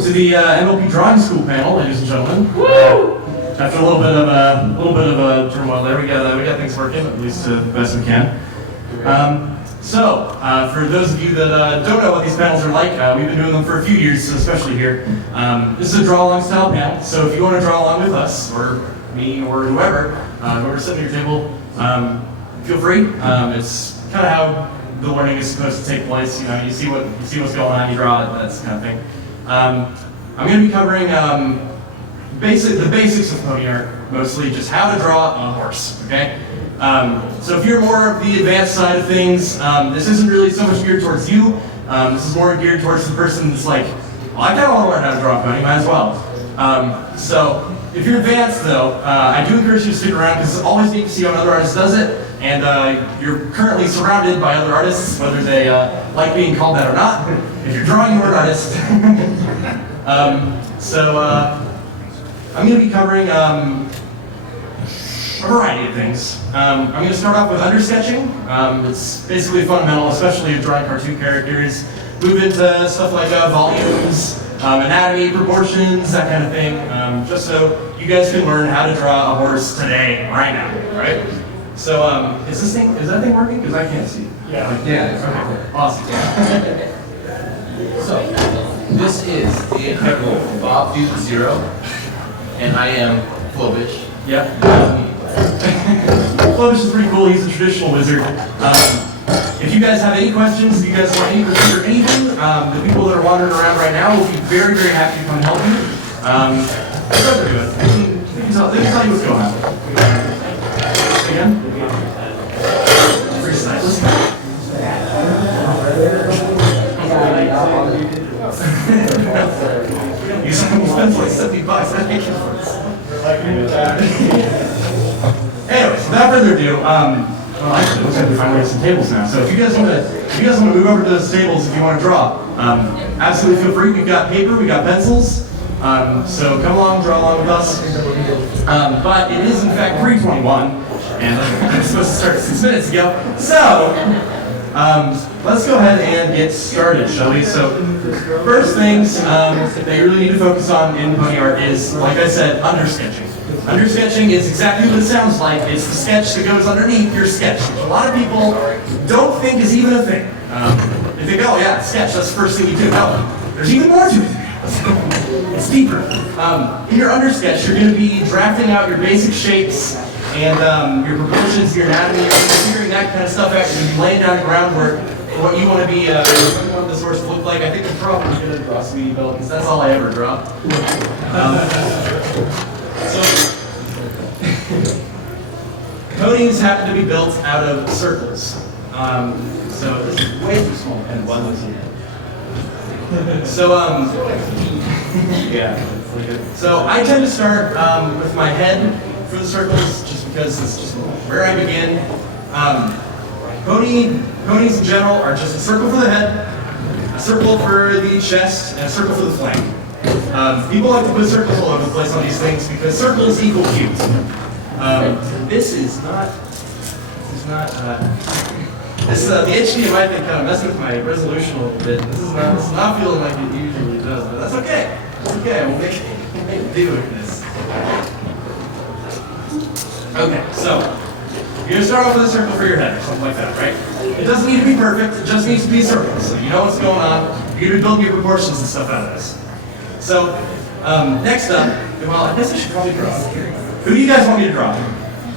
Welcome to the MLP Drawing School panel, ladies and gentlemen. Woo! After a little bit of a turmoil there, we got things working, at least to the best we can. For those of you that don't know what these panels are like, we've been doing them for a few years, especially here. This is a draw-along style panel, so if you want to draw along with us, or me, or whoever's sitting at your table, feel free. It's kind of how the learning is supposed to take place. You know, you see what's going on, you draw it, that's kind of thing. I'm going to be covering the basics of pony art, mostly just how to draw a horse. Okay. So if you're more of the advanced side of things, this isn't really so much geared towards you. This is more geared towards the person that's like, well, I kind of want to learn how to draw a pony, might as well. So if you're advanced though, I do encourage you to stick around because it's always neat to see how another artist does it. And you're currently surrounded by other artists, whether they like being called that or not. If you're drawing, you're an artist. I'm going to be covering a variety of things. I'm going to start off with undersketching. It's basically fundamental, especially in drawing cartoon characters. Move into stuff like volumes, anatomy, proportions, that kind of thing, just so you guys can learn how to draw a horse today, right now, right? So, is that thing working? Because I can't see. Yeah. Yeah. Okay. Awesome. So, this is the incredible Bob Dude Zero, and I am Flowbish. Yeah. Flowbish is pretty cool. He's a traditional wizard. If you guys have any questions, if you guys want any questions or anything, the people that are wandering around right now will be very, very happy to come and help you. What's up, everyone? They can tell you what's going on. Again? Pretty stylish. You spent like $70 on making this. Anyways, without further ado, well, actually, it looks like we finally have some tables now. So if you guys want to move over to those tables if you want to draw, absolutely feel free. We've got paper, we've got pencils. So come along, draw along with us. But it is in fact 3:21. And I'm supposed to start 6 minutes ago. So, let's go ahead and get started, shall we? So, first things that you really need to focus on in pony art is, like I said, undersketching. Undersketching is exactly what it sounds like. It's the sketch that goes underneath your sketch, which a lot of people don't think is even a thing. They think, oh yeah, sketch, that's the first thing you do. No, there's even more to it. It's deeper. In your undersketch, you're going to be drafting out your basic shapes and your proportions, your anatomy, you're figuring that kind of stuff out. You're going to be laying down the groundwork for what you want to be, what you want this horse to look like. I think I'm probably going to draw Sweetie Belle because that's all I ever draw. Ponies happen to be built out of circles. So this is way too small and one looks in. So I tend to start with my head for the circles, just because it's just where I begin. Ponies in general are just a circle for the head, a circle for the chest, and a circle for the flank. People like to put circles all over the place on these things because circles equal cute. The HDMI thing kind of messed with my resolution a little bit. This is not feeling like it usually does, but that's okay. It's okay. We'll make it do with this. Okay, so you're gonna start off with a circle for your head or something like that, right? It doesn't need to be perfect. It just needs to be a circle, so you know what's going on. You're gonna be building your proportions and stuff out of this. So next up, well, I guess I should probably draw. Who do you guys want me to draw?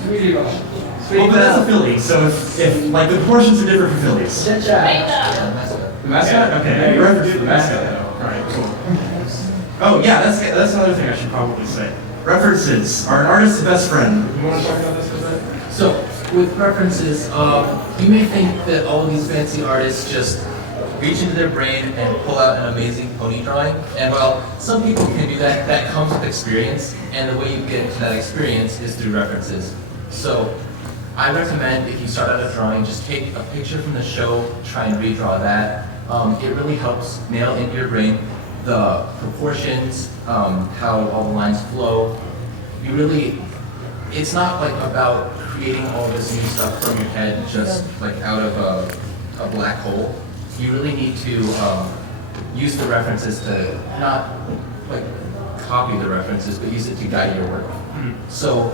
Sweetie Belle. Well, but that's a filly, so if like the proportions are different for fillies. The mascot? Okay, you're referring to the mascot though. Alright, cool. Oh yeah, that's another thing I should probably say. References are an artist's best friend. You want to talk about this a bit? So, with references, you may think that all of these fancy artists just reach into their brain and pull out an amazing pony drawing. And while some people can do that, that comes with experience, and the way you get into that experience is through references. So, I recommend if you start out a drawing, just take a picture from the show, try and redraw that. It really helps nail into your brain the proportions, how all the lines flow. It's not like about creating all this new stuff from your head just like out of a black hole. You really need to use the references to not like copy the references, but use it to guide your work. So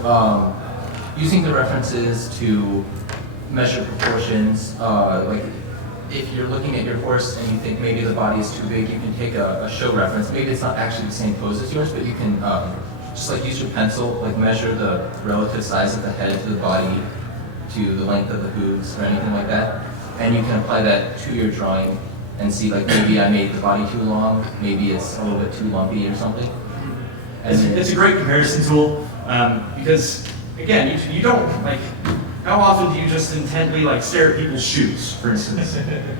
using the references to measure proportions, like if you're looking at your horse and you think maybe the body is too big, you can take a show reference. Maybe it's not actually the same pose as yours, but you can just like use your pencil, like measure the relative size of the head to the body, to the length of the hooves or anything like that. And you can apply that to your drawing and see like maybe I made the body too long, maybe it's a little bit too lumpy or something. It's a great comparison tool because, again, you don't, like, how often do you just intently like stare at people's shoes, for instance?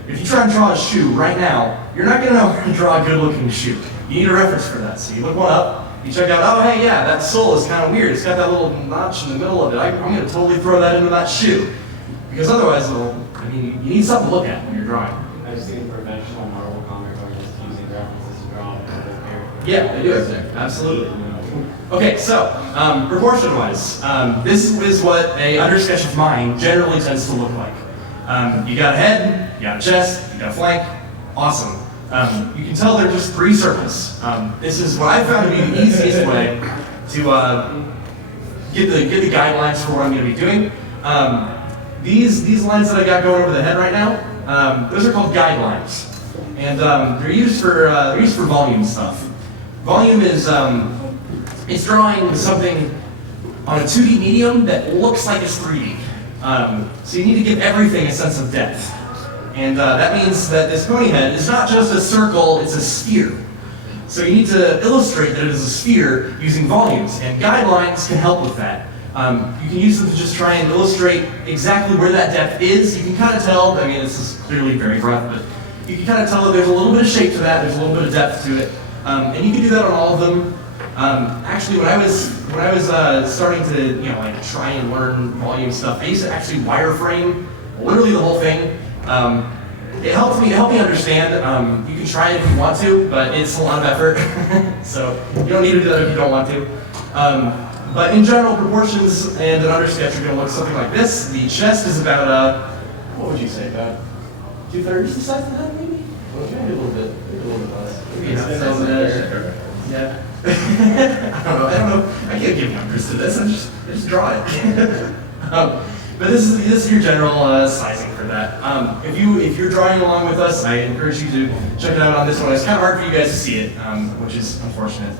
If you try and draw a shoe right now, you're not going to know how to draw a good-looking shoe. You need a reference for that. So you look one up, you check out, oh, hey, yeah, that sole is kind of weird. It's got that little notch in the middle of it. I'm going to totally throw that into that shoe. Because otherwise, you need something to look at when you're drawing. I've seen professional Marvel comic artists using references to draw their characters. Yeah, they do. Absolutely. Okay, so proportion-wise, this is what a undersketch of mine generally tends to look like. You got a head, you got a chest, you got a flank. Awesome. You can tell they're just 3 circles. This is what I found to be the easiest way to get the guidelines for what I'm going to be doing. These lines that I got going over the head right now, those are called guidelines, and they're used for volume stuff. Volume is it's drawing something on a 2D medium that looks like it's 3D. So you need to give everything a sense of depth. And that means that this pony head is not just a circle, it's a sphere. So you need to illustrate that it is a sphere using volumes, and guidelines can help with that. You can use them to just try and illustrate exactly where that depth is. You can kind of tell, I mean, this is clearly very rough, but you can kind of tell that there's a little bit of shape to that, there's a little bit of depth to it. And you can do that on all of them. Actually, when I was starting to like try and learn volume stuff, I used to actually wireframe literally the whole thing. It helped me understand. You can try it if you want to, but it's a lot of effort. So you don't need to do that if you don't want to. But in general, proportions and an undersketch are going to look something like this. The chest is about what would you say, about 2/3 the size of the head, maybe? Okay, a little bit less. Maybe half the size of the head. Yeah. I don't know. I can't give numbers to this. I just draw it. But this is your general sizing for that. If you're drawing along with us, I encourage you to check it out on this one. It's kind of hard for you guys to see it, which is unfortunate.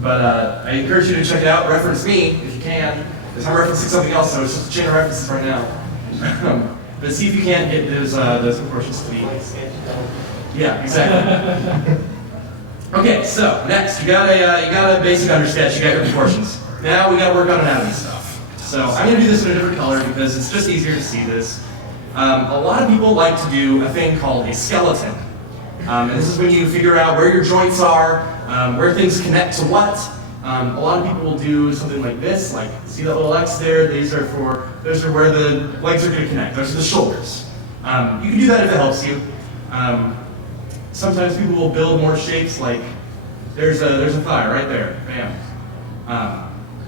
But I encourage you to check it out. Reference me if you can, because I'm referencing something else, so it's just a chain of references right now. But see if you can get those proportions to be. Yeah, exactly. Okay, so next you got a basic undersketch. You got your proportions. Now we got to work on anatomy stuff. So I'm going to do this in a different color because it's just easier to see this. A lot of people like to do a thing called a skeleton. And this is when you figure out where your joints are, where things connect to what. A lot of people will do something like this, like see that little X there? Those are where the legs are going to connect. Those are the shoulders. You can do that if it helps you. Sometimes people will build more shapes, like there's a thigh right there, bam.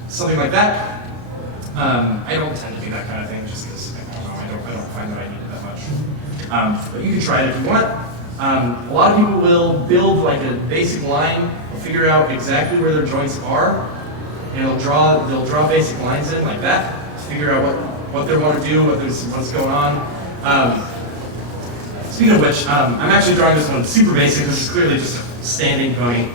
Something like that. I don't tend to do that kind of thing just because I don't find that I need it that much. But you can try it if you want. A lot of people will build like a basic line, they'll figure out exactly where their joints are, and they'll draw basic lines in like that to figure out what they want to do, what's going on. Speaking of which, I'm actually drawing this one super basic. This is clearly just a standing pony,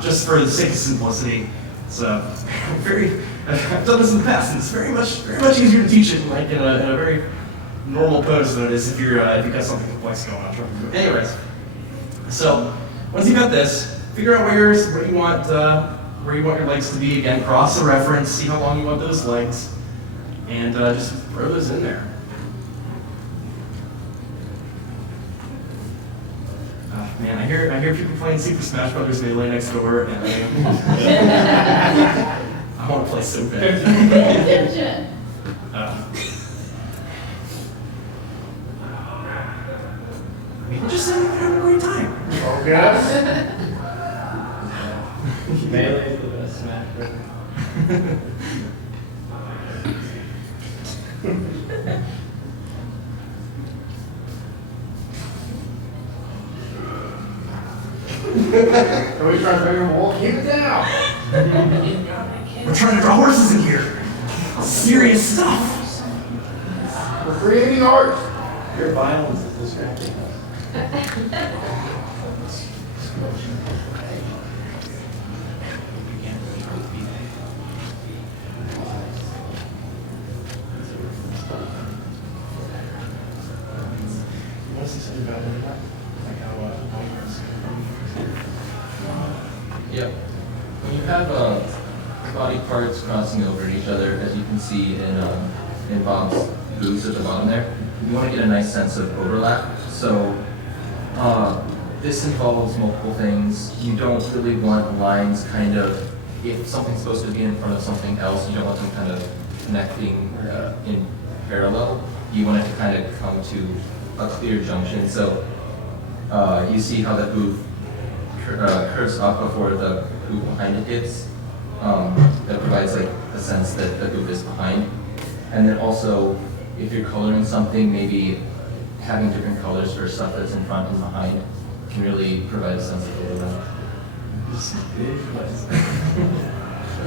just for the sake of simplicity. It's I've done this in the past, and it's very much easier to teach it in a very normal pose than it is if you've got something complex going on. Anyways, so once you've got this, figure out where you want your legs to be. Again, cross the reference, see how long you want those legs, and just throw those in there. Man, I hear people playing Super Smash Brothers Melee next door, and I want to play so bad. People just say they're having a great time. Focus. Melee is the best Smash Brothers. Are we trying to make them all keep it down? We're trying to draw horses in here. Serious stuff. We're creating art. Your violence is distracting us. Yep. When you have body parts crossing over each other, as you can see in Bob's booth at the bottom there, you want to get a nice sense of overlap. So this involves multiple things. You don't really want lines kind of, if something's supposed to be in front of something else, you don't want them kind of connecting in parallel. You want it to kind of come to a clear junction. So you see how the booth curves up before the booth behind it hits. That provides like a sense that the booth is behind. And then also, if you're coloring something, maybe having different colors for stuff that's in front and behind can really provide a sense of overlap.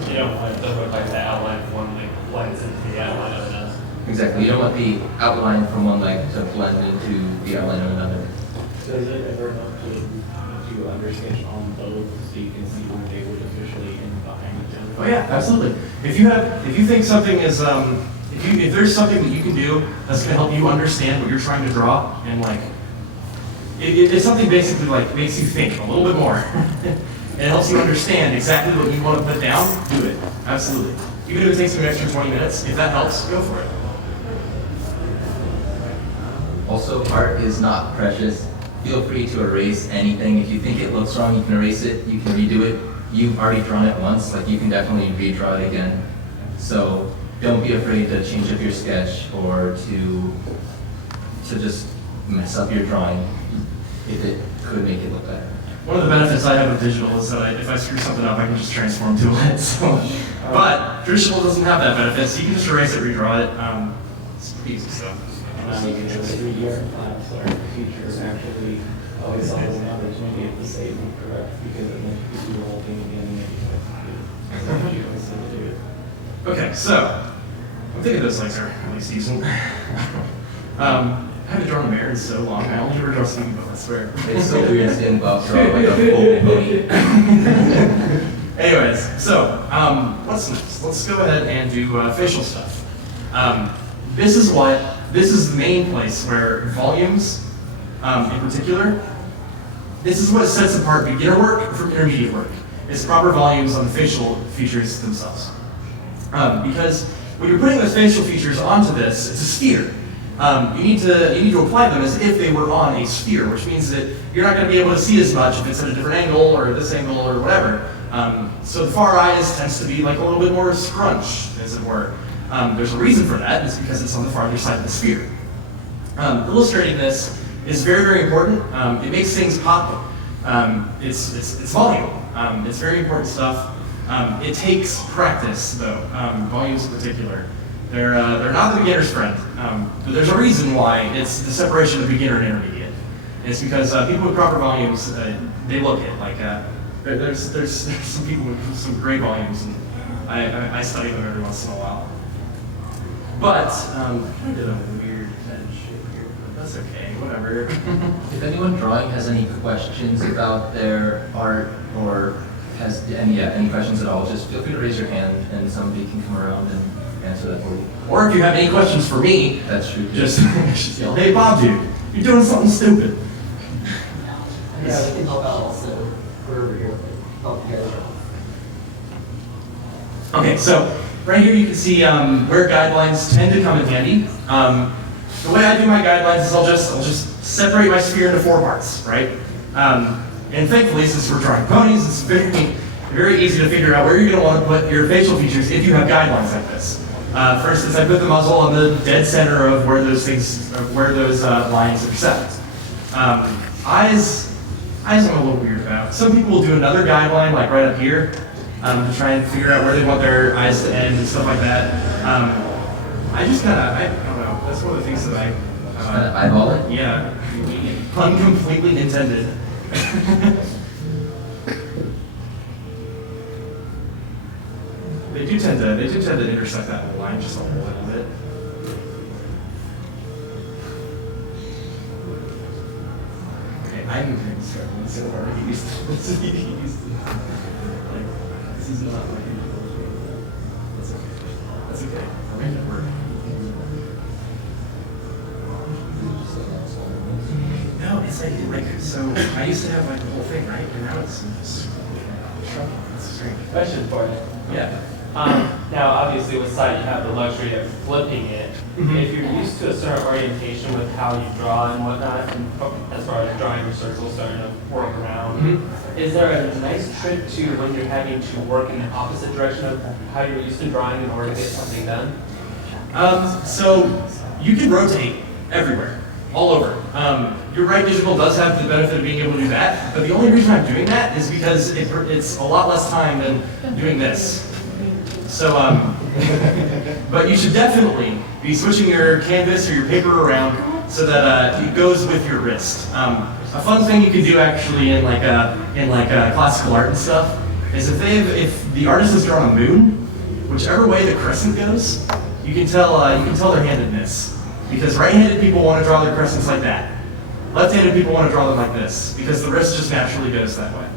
You don't want it to look like the outline of one like blends into the outline of another. Exactly. You don't want the outline from one leg to blend into the outline of another. Does it ever help to undersketch on both so you can see where they would officially end behind each other? Oh yeah, absolutely. If you think something is if there's something that you can do that's going to help you understand what you're trying to draw, and like it's something basically like makes you think a little bit more. It helps you understand exactly what you want to put down. Do it. Absolutely. Even if it takes you an extra 20 minutes, if that helps, go for it. Also, art is not precious. Feel free to erase anything. If you think it looks wrong, you can erase it. You can redo it. You've already drawn it once, like you can definitely redraw it again. So don't be afraid to change up your sketch or to just mess up your drawing if it could make it look better. One of the benefits I have of digital is that if I screw something up, I can just transform to it. So, but traditional doesn't have that benefit, so you can just erase it, redraw it. It's pretty easy stuff. The 3D art class or features actually always allows an opportunity to save and correct because it makes you do the whole thing again and you always have to do it. Okay, so I'm thinking those legs are at least decent. I haven't drawn a mare in so long. I only ever draw Steamboat, I swear. It's so weird seeing Bob draw like a full pony. Anyways, so what's next? Let's go ahead and do facial stuff. This is the main place where volumes, in particular, this is what sets apart beginner work from intermediate work. It's proper volumes on the facial features themselves. Because when you're putting those facial features onto this, it's a sphere. You need to apply them as if they were on a sphere, which means that you're not going to be able to see as much if it's at a different angle or this angle or whatever. So the far eyes tends to be like a little bit more scrunched, as it were. There's a reason for that. It's because it's on the farther side of the sphere. Illustrating this is very, very important. It makes things pop. It's volume. It's very important stuff. It takes practice, though. Volumes in particular. They're not the beginner's friend. But there's a reason why it's the separation of beginner and intermediate. And it's because people with proper volumes, they look it. Like there's some people with some great volumes, and I study them every once in a while. But I kind of did a weird head shape here, but that's okay. Whatever. If anyone drawing has any questions about their art or has any questions at all, just feel free to raise your hand and somebody can come around and answer that for you. Or if you have any questions for me, That's true. just yell, "Hey Bob, dude, you're doing something stupid." Yeah, we can help out also. We're over here, help you guys out. Okay, so right here you can see where guidelines tend to come in handy. The way I do my guidelines is I'll just separate my sphere into 4 parts, right? And thankfully, since we're drawing ponies, it's very easy to figure out where you're going to want to put your facial features if you have guidelines like this. For instance, I put the muzzle on the dead center of where those lines intersect. Eyes I'm a little weird about. Some people will do another guideline, like right up here, to try and figure out where they want their eyes to end and stuff like that. I don't know. That's one of the things that I Eyeball it? yeah, pun completely intended. intersect that line just a little bit. Okay, I'm struggling so hard to use this. Like, this is not my usual. That's okay. That's okay. I'll make it work. No, it's like so I used to have like the whole thing, right? And now it's shrunk. It's strange. Question for you. Yeah. Now, obviously, with sight, you have the luxury of flipping it. Mhm. If you're used to a certain orientation with how you draw and whatnot, and as far as drawing your circles, starting to work around, is there a nice trick to when you're having to work in the opposite direction of how you're used to drawing in order to get something done? So you can rotate everywhere, all over. Your right digital does have the benefit of being able to do that, but the only reason I'm doing that is because it's a lot less time than doing this. So, but you should definitely be switching your canvas or your paper around so that it goes with your wrist. A fun thing you can do actually in classical art and stuff is if the artist has drawn a moon, whichever way the crescent goes, you can tell their handedness. Because right-handed people want to draw their crescents like that. Left-handed people want to draw them like this because the wrist just naturally goes that way.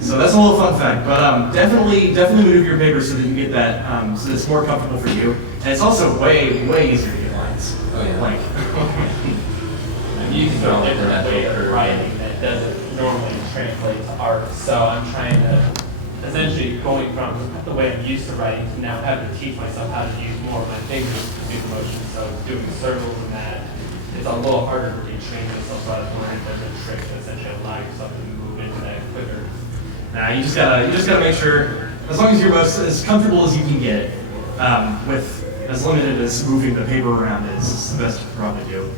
So that's a little fun fact, but definitely move your paper so that you get that, so that it's more comfortable for you. And it's also way easier to get lines. Oh yeah. Like, You use a different way of writing that doesn't normally translate to art. So I'm trying to, essentially going from the way I'm used to writing to now having to teach myself how to use more of my fingers to do the motion. So doing circles and that, it's a little harder for me to train myself. So I was learning different tricks to essentially allow yourself to move into that quicker. nah, you just gotta make sure, as long as you're as comfortable as you can get, with as limited as moving the paper around is the best you can probably do.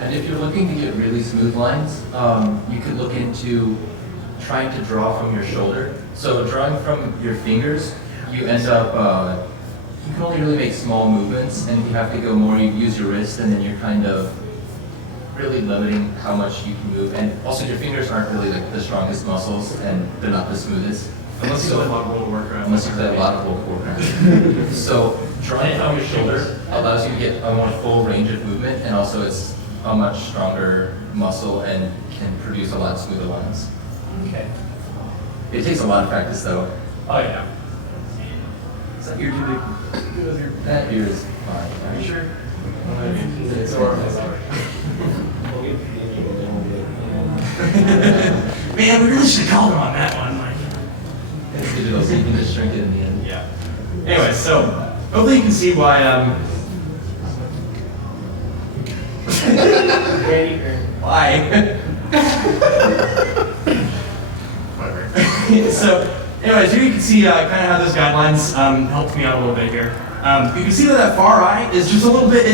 And if you're looking to get really smooth lines, you could look into trying to draw from your shoulder. So drawing from your fingers, you end up, you can only really make small movements, and if you have to go more, you use your wrist, and then you're kind of really limiting how much you can move. And also your fingers aren't really like the strongest muscles, and they're not the smoothest. Unless you play a lot of World of Warcraft. Unless you play a lot of World of Warcraft. So drawing from your shoulder allows you to get a more full range of movement, and also it's a much stronger muscle and can produce a lot smoother lines. Okay. It takes a lot of practice though. Oh yeah. Is that ear too big? That ear is fine. Are you sure? It's alright. Man, we really should have called him on that one. Like, It's digital, so you can just shrink it in the end. yeah. Anyway, so hopefully you can see why. Why? Whatever. So, anyways, here you can see kind of how those guidelines helped me out a little bit here. You can see that far eye is just a little bit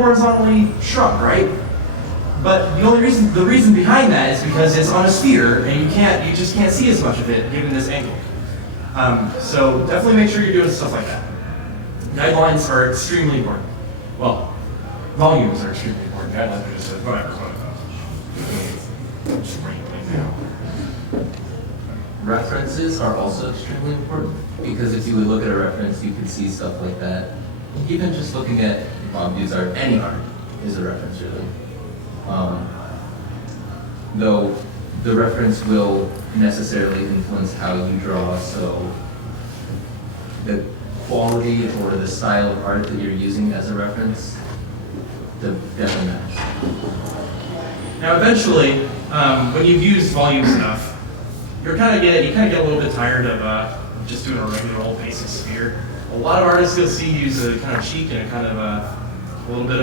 horizontally shrunk, right? But the reason behind that is because it's on a sphere and you just can't see as much of it given this angle. So definitely make sure you're doing stuff like that. Guidelines are extremely important. Well, volumes are extremely important. Guidelines are just whatever. Just rambling now. References are also extremely important because if you would look at a reference, you can see stuff like that. Even just looking at Bobby's art, any art is a reference really. Though the reference will necessarily influence how you draw, so the quality or the style of art that you're using as a reference definitely matters. Now, eventually, when you've used volumes enough, you kind of get a little bit tired of just doing a regular old basic sphere. A lot of artists you'll see use a kind of cheek and a kind of a little bit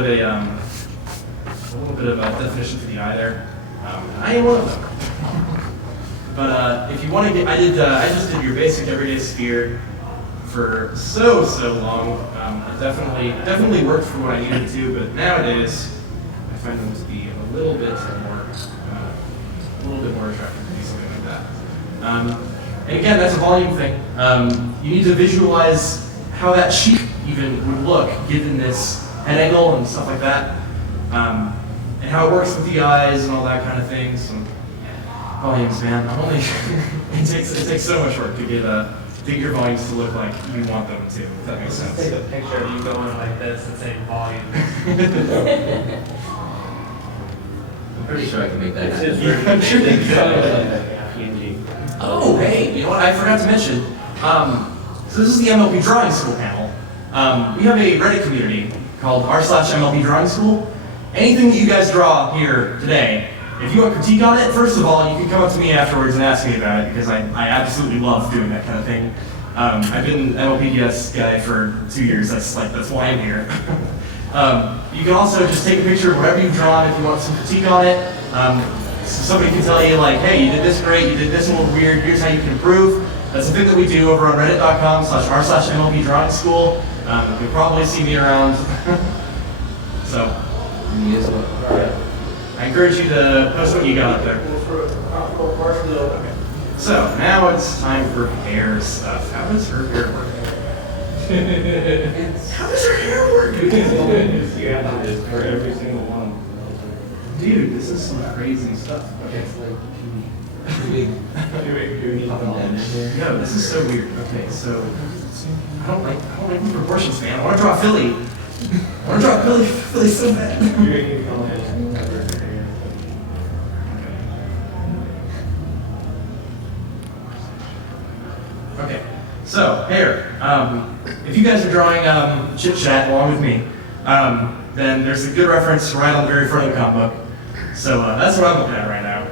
of a definition for the eye there. I ain't one of them. But if you want to get, I just did your basic everyday sphere for so long. It definitely worked for what I needed to, but nowadays I find them to be a little bit more attractive to do something like that. And again, that's a volume thing. You need to visualize how that sheet even would look given this head angle and stuff like that. And how it works with the eyes and all that kind of thing. So volumes, man. It takes so much work to get get your volumes to look like you want them to, if that makes Take sense. a picture of you going like this and saying volume. I'm pretty sure I can make that It's happen. just I'm sure they PNG. Oh, hey, you know what I forgot to mention? So this is the MLP Drawing School panel. We have a Reddit community called r/MLP Drawing School. Anything that you guys draw here today, if you want critique on it, first of all, you can come up to me afterwards and ask me about it because I absolutely love doing that kind of thing. I've been MLPDS guy for 2 years. That's why I'm here. You can also just take a picture of whatever you've drawn if you want some critique on it. So somebody can tell you like, hey, you did this great, you did this a little weird, here's how you can improve. That's a thing that we do over on reddit.com/r/MLP Drawing School. You'll probably see me around. So, Me as well. I encourage you to post what you got up there. Okay. So, now it's time for hair stuff. How does her hair work? How does her hair work? You have to just for every single one. Dude, this is some crazy stuff. Okay. It's like too big. No, this is so weird. Okay, so I don't like the proportions, man. I want to draw Philly. I want to draw Philly so bad. Okay, so hair. If you guys are drawing chit chat along with me, then there's a good reference right on the very front of the comp book. So that's what I'm looking at right now.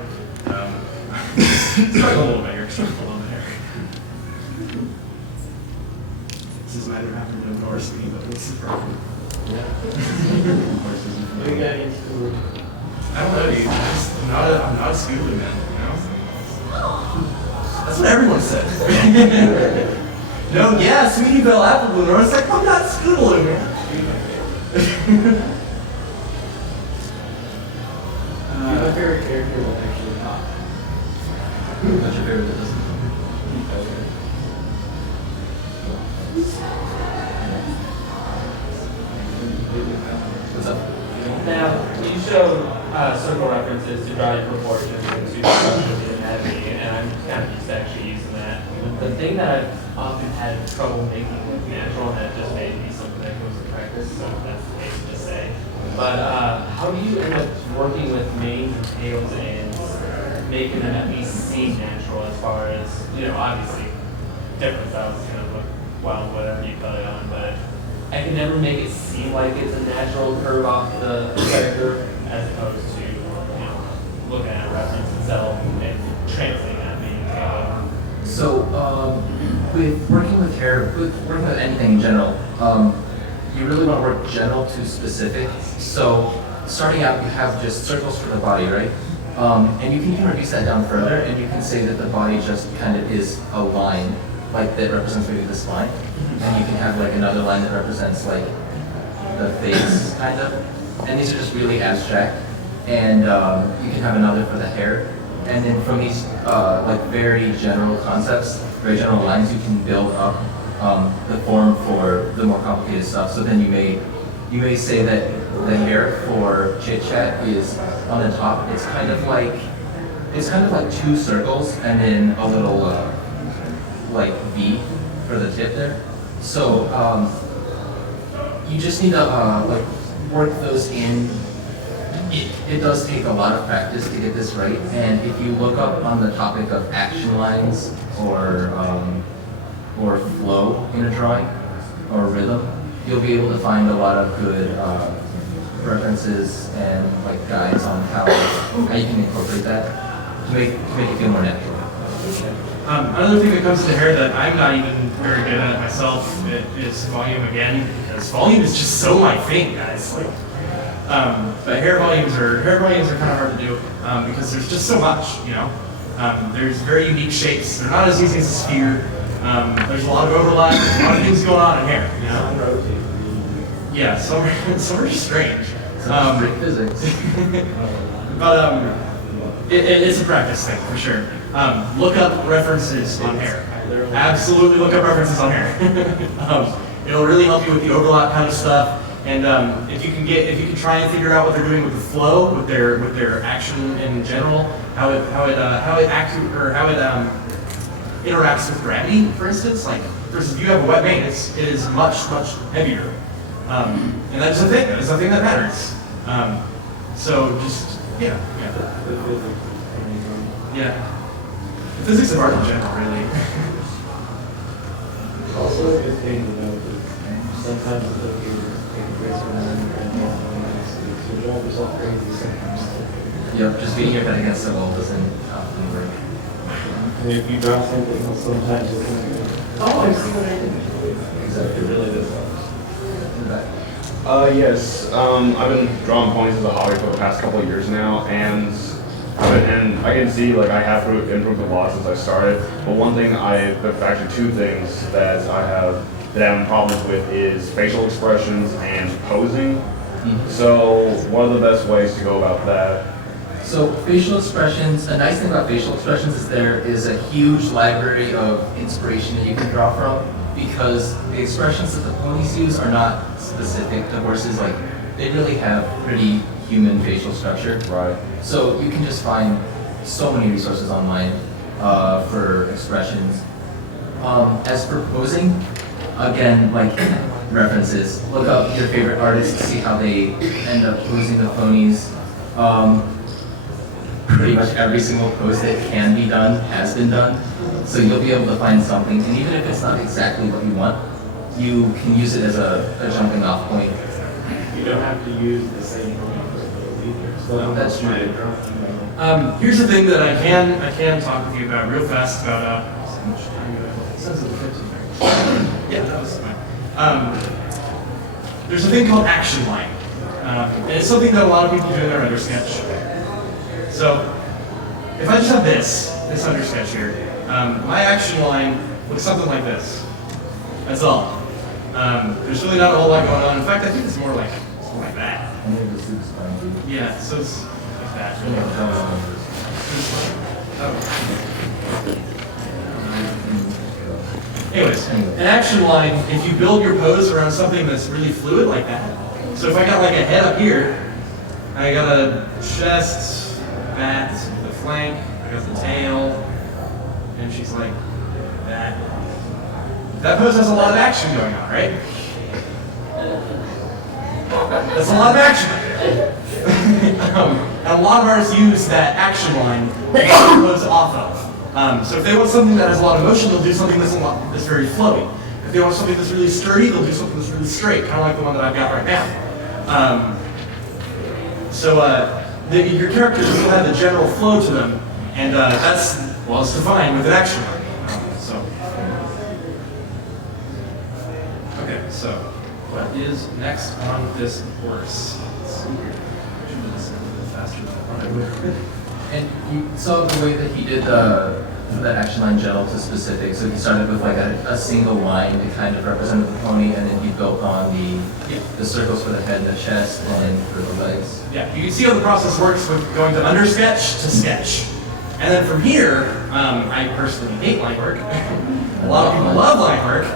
Struggle a little bit here. Struggle a little bit here. This is neither happened to endorse me, but it's the problem. I don't know, dude. I'm not a schooler, man. You know? That's what everyone says. No, yeah, Ponyville apple bloomer. It's like, I'm not schooler, man. My favorite character will actually pop. What's your favorite that doesn't? What's up? Now, you showed circle references to drawing proportions and to structure of the anatomy, and I'm kind of used to actually using that. The thing that I've often had trouble making look natural, and that just may be something that goes to practice, so that's the case to say. But how do you end up working with manes and tails and making them at least seem natural as far as, obviously different styles kind of look, well, whatever you put it on, but I can never make it seem like it's a natural curve off the character as opposed to, looking at a reference itself and translating that mane and tail. So, with working with hair, working with anything in general, you really want to work general to specific. So, starting out, you have just circles for the body, right? And you can even reduce that down further, and you can say that the body just kind of is a line, like that represents maybe the spine. And you can have like another line that represents like the face, kind of. And these are just really abstract. And you can have another for the hair. And then from these like very general concepts, very general lines, you can build up the form for the more complicated stuff. So then you may say that the hair for chit chat is on the top. It's kind of like 2 circles and then a little like V for the tip there. So you just need to like work those in. It does take a lot of practice to get this right, and if you look up on the topic of action lines or flow in a drawing or rhythm, you'll be able to find a lot of good references and like guides on how you can incorporate that to make it feel more natural. Another thing that comes to hair that I'm not even very good at myself is volume again, because volume is just so my thing, guys. Like, but hair volumes are kind of hard to do because there's just so much, There's very unique shapes. They're not as easy as a sphere. There's a lot of overlap. There's a lot of things going on in hair, Yeah, some are just strange. Great physics. But it's a practice thing for sure. Look up references on hair. Absolutely look up references on hair. It'll really help you with the overlap kind of stuff. And if you can try and figure out what they're doing with the flow, with their action in general, how it interacts with gravity, for instance. Like, versus if you have a wet paint, it is much, much heavier. And that's the thing. That's the thing that matters. So just, yeah. The physics of art in general, really. Also, a good thing to know that sometimes it's okay to take a break from so drive yourself crazy sometimes. Yep, just beating your head against the wall doesn't often work. And if you draw something, sometimes it's not good. Oh, I see what I did. Exactly. It really does help. In the back. Yes. I've been drawing ponies as a hobby for the past couple of years now, and I can see like I have improved a lot since I started. But one thing there's actually two things that I'm having problems with is facial expressions and posing. So what are the best ways to go about that? So facial expressions, a nice thing about facial expressions is there is a huge library of inspiration that you can draw from, because the expressions that the ponies use are not specific to horses. Like, they really have pretty human facial structure. Right. So you can just find so many resources online for expressions. As for posing, again, like references, look up your favorite artists, see how they end up posing the ponies. Pretty much every single pose that can be done has been done. So you'll be able to find something, and even if it's not exactly what you want, you can use it as a jumping off point. You don't have to use the same photo either. So That's true. Here's the thing that I can talk with you about real fast about yeah, that was fine. There's a thing called action line. And it's something that a lot of people do in their under sketch. So if I just have this under sketch here, my action line looks something like this. That's all. There's really not a whole lot going on. In fact, I think it's more like that. Yeah, so it's like that. Anyways, an action line, if you build your pose around something that's really fluid like that. So if I got like a head up here, I got a chest, that, the flank, I got the tail, and she's like that. That pose has a lot of action going on, right? That's a lot of action. And a lot of artists use that action line to pose off of. So if they want something that has a lot of motion, they'll do something that's very flowy. If they want something that's really sturdy, they'll do something that's really straight, kind of like the one that I've got right now. Your characters will have a general flow to them, and it's defined with an action line. Okay, so what is next on this course? Let's see here. I should have just a little bit faster than I thought I would. And you saw the way that he did that action line general to specific. So he started with like a single line to kind of represent the pony, and then he built on the circles for the head and the chest, and then for the legs. Yeah, you can see how the process works with going to under sketch to sketch. And then from here, I personally hate line work. A lot of people love line work.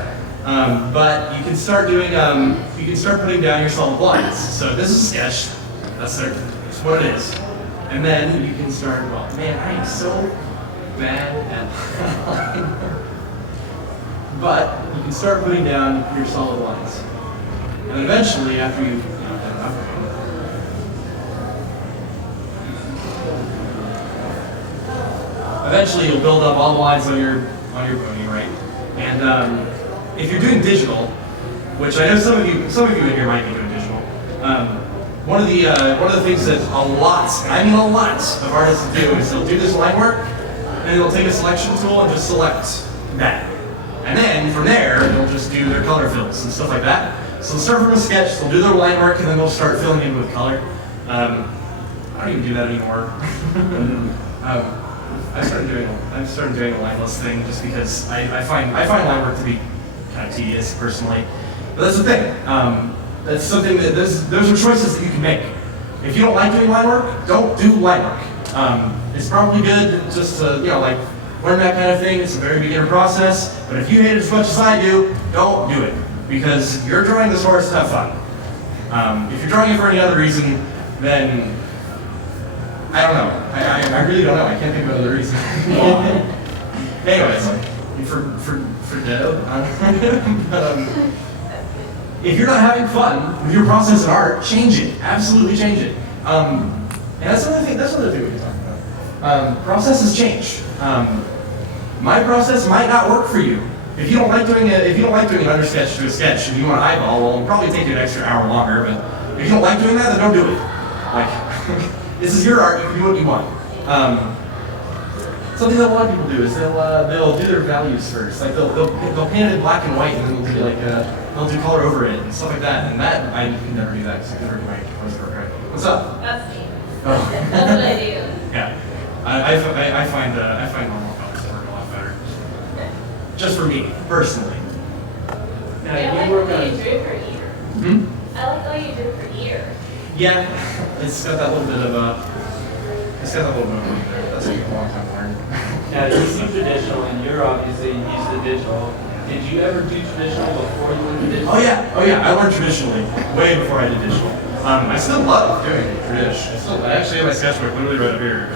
But you can start doing, you can start putting down your solid lines. So this is a sketch, that's what it is. And then you can start, well, man, I am so bad at line work. But you can start putting down your solid lines. And eventually, after you've done enough of them, eventually you'll build up all the lines on your pony, right? And if you're doing digital, which I know some of you in here might be doing digital, one of the things that a lot of artists do is they'll do this line work, and then they'll take a selection tool and just select that. And then from there, they'll just do their color fills and stuff like that. So they'll start from a sketch, they'll do their line work, and then they'll start filling in with color. I don't even do that anymore. I've started doing a lineless thing just because I find line work to be kind of tedious personally. But that's the thing. That's something that those are choices that you can make. If you don't like doing line work, don't do line work. It's probably good just to learn that kind of thing. It's a very beginner process. But if you hate it as much as I do, don't do it, because you're drawing this horse to have fun. If you're drawing it for any other reason, then I don't know. I really don't know. I can't think of another reason. Anyways, for ditto. But, if you're not having fun with your process in art, change it. Absolutely change it. And that's another thing. That's another thing we can talk about. Processes change. My process might not work for you. If you don't like doing it, if you don't like doing an undersketch to a sketch, and you want to eyeball, well, it'll probably take you an extra hour longer. But if you don't like doing that, then don't do it. Like, this is your art. You can do what you want. Something that a lot of people do is they'll do their values first. Like they'll paint it in black and white, and then they'll do like they'll do color over it and stuff like that. And that I can never do that because I can never do my voiceover right. What's up? That's me. Oh. That's what I do. Yeah, I find normal colors work a lot better. Just for me personally. Now, I you like work what on. you drew for ear. Hmm? I like what you drew for ear. Yeah, it's got that little bit of it's got that little bit of there. That's taking a long time to learn. Now, you do traditional, and you're obviously used to digital. Did you ever do traditional before you went to digital? Oh yeah. I learned traditionally way before I did digital. I still love doing traditional. I actually have my sketchbook literally right up here.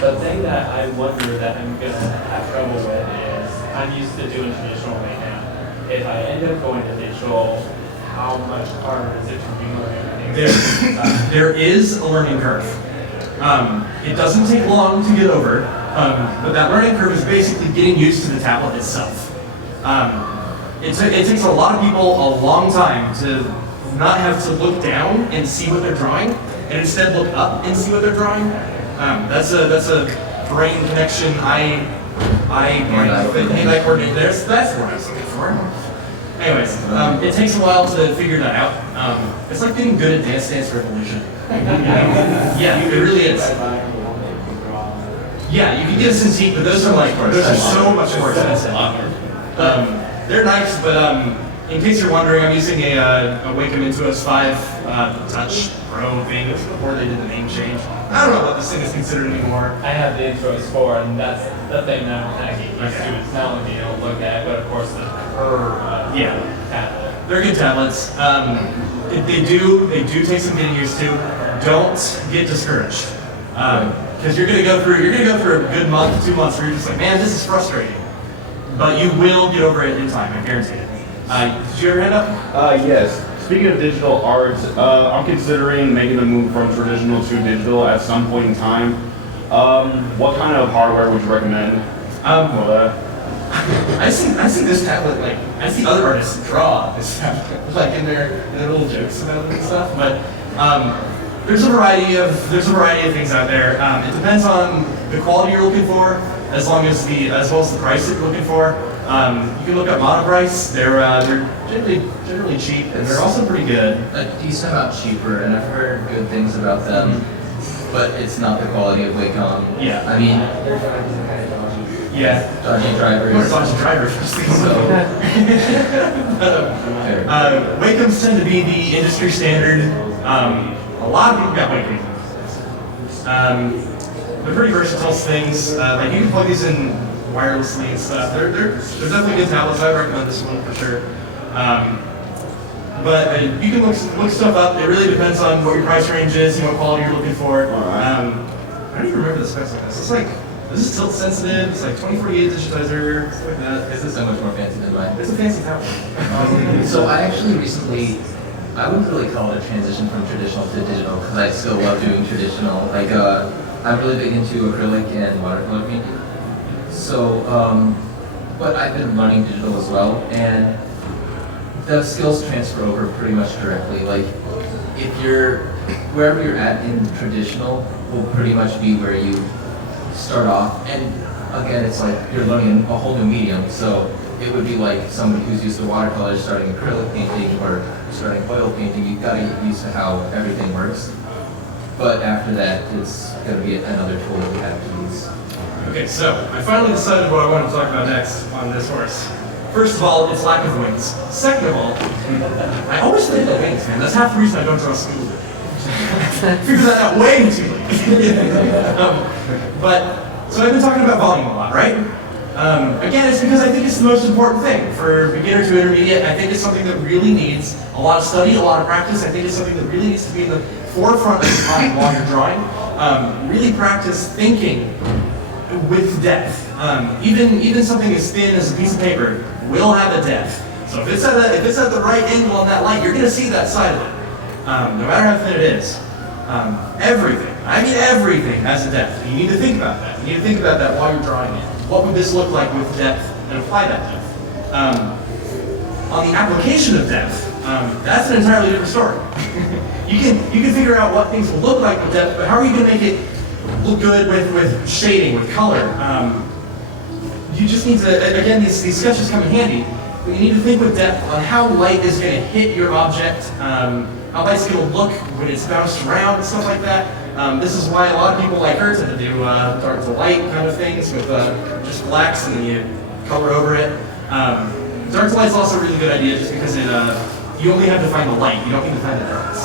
The thing that I wonder that I'm gonna have trouble with is I'm used to doing traditional right now. If I end up going to digital, how much harder is it to relearn everything? There is a learning curve. It doesn't take long to get over, but that learning curve is basically getting used to the tablet itself. It takes a lot of people a long time to not have to look down and see what they're drawing, and instead look up and see what they're drawing. That's a brain connection. Hand-eye coordinate. That's what I was looking for. Anyways, it takes a while to figure that out. It's like getting good at Dance Dance Revolution. Yeah, it really is. Yeah, you can get a Cintiq, but those are so much more expensive. They're nice, but in case you're wondering, I'm using a Wacom Intuos 5 Touch Pro thing. It was before they did the name change. I don't know what this thing is considered anymore. I have the Intuos 4, and that's the thing that I'm kind of getting used to. It's not only being able to look at it, but of course the curve tablet. They're good tablets. They do take some getting used to. Don't get discouraged, because you're gonna go through a good month, 2 months where you're just like, man, this is frustrating. But you will get over it in time, I guarantee it. Did you ever hand up? Yes. Speaking of digital art, I'm considering making the move from traditional to digital at some point in time. What kind of hardware would you recommend for that? I see this tablet, like, I see other artists draw this tablet, like in their little jokes about it and stuff, but there's a variety of things out there. It depends on the quality you're looking for, as well as the price that you're looking for. You can look up Monoprice. They're generally cheap, and they're also pretty good. A decent amount cheaper, and I've heard good things about them, but it's not the quality of Wacom. Yeah. I mean, Yeah. dodgy drivers. Or dodgy drivers. So, fair. Wacoms tend to be the industry standard. A lot of people got Wacom. They're pretty versatile things. Like you can plug these in wirelessly and stuff. They're definitely good tablets. I recommend this one for sure. But you can look stuff up. It really depends on what your price range is and what quality you're looking for. I don't even remember the specs on this. It's like, this is tilt sensitive. It's like 2048 digitizer, stuff like that. This is so much more fancy than mine. It's a fancy tablet. So I actually recently, I wouldn't really call it a transition from traditional to digital because I still love doing traditional. Like, I'm really big into acrylic and watercolor painting. So, but I've been running digital as well, and the skills transfer over pretty much directly. Like, wherever you're at in traditional will pretty much be where you start off. And again, it's like you're learning a whole new medium. So it would be like somebody who's used to watercolor starting acrylic painting or starting oil painting. You've got to get used to how everything works. But after that, it's going to be another tool that we have to use. Okay, so I finally decided what I want to talk about next on this horse. First of all, its lack of wings. Second of all, I always think about wings, man. That's half the reason I don't draw school. Figure that out way too late. So I've been talking about volume a lot, right? Again, it's because I think it's the most important thing for beginner to intermediate. I think it's something that really needs a lot of study, a lot of practice. I think it's something that really needs to be in the forefront of your mind while you're drawing. Really practice thinking with depth. Even something as thin as a piece of paper will have a depth. So if it's at the right angle on that light, you're going to see that side of it, no matter how thin it is. Everything, I mean everything, has a depth. You need to think about that. You need to think about that while you're drawing it. What would this look like with depth, and apply that depth. On the application of depth, that's an entirely different story. you can figure out what things will look like with depth, but how are you going to make it look good with shading, with color? You just need to, again, these sketches come in handy, but you need to think with depth on how light is going to hit your object, how light's going to look when it's bounced around and stuff like that. This is why a lot of people like her tend to do dark to light kind of things with just blacks and then you color over it. Dark to light's also a really good idea just because you only have to find the light, you don't need to find the darks.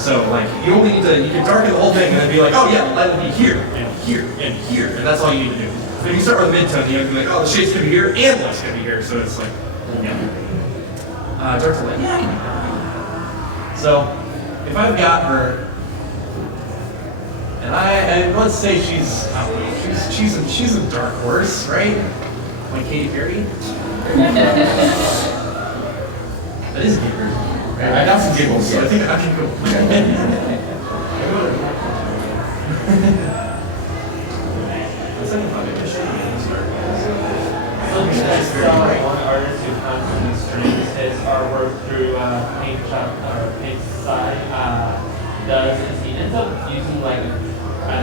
So like, you only need to, you can darken the whole thing and then be like, oh yeah, the light will be here, and here, and here, and that's all you need to do. But if you start with midtone, you have to be like, oh, the shade's gonna be here, and light's gonna be here, so it's like, yeah. Dark to light, yeah. So, if I've got her, and let's say she's, I don't know, she's a dark horse, right? Like Katy Perry? That is Katy Perry. I got some giggles, so I think I can go. One artist who constantly streams his artwork through paint shop or paint side does is he ends up using like I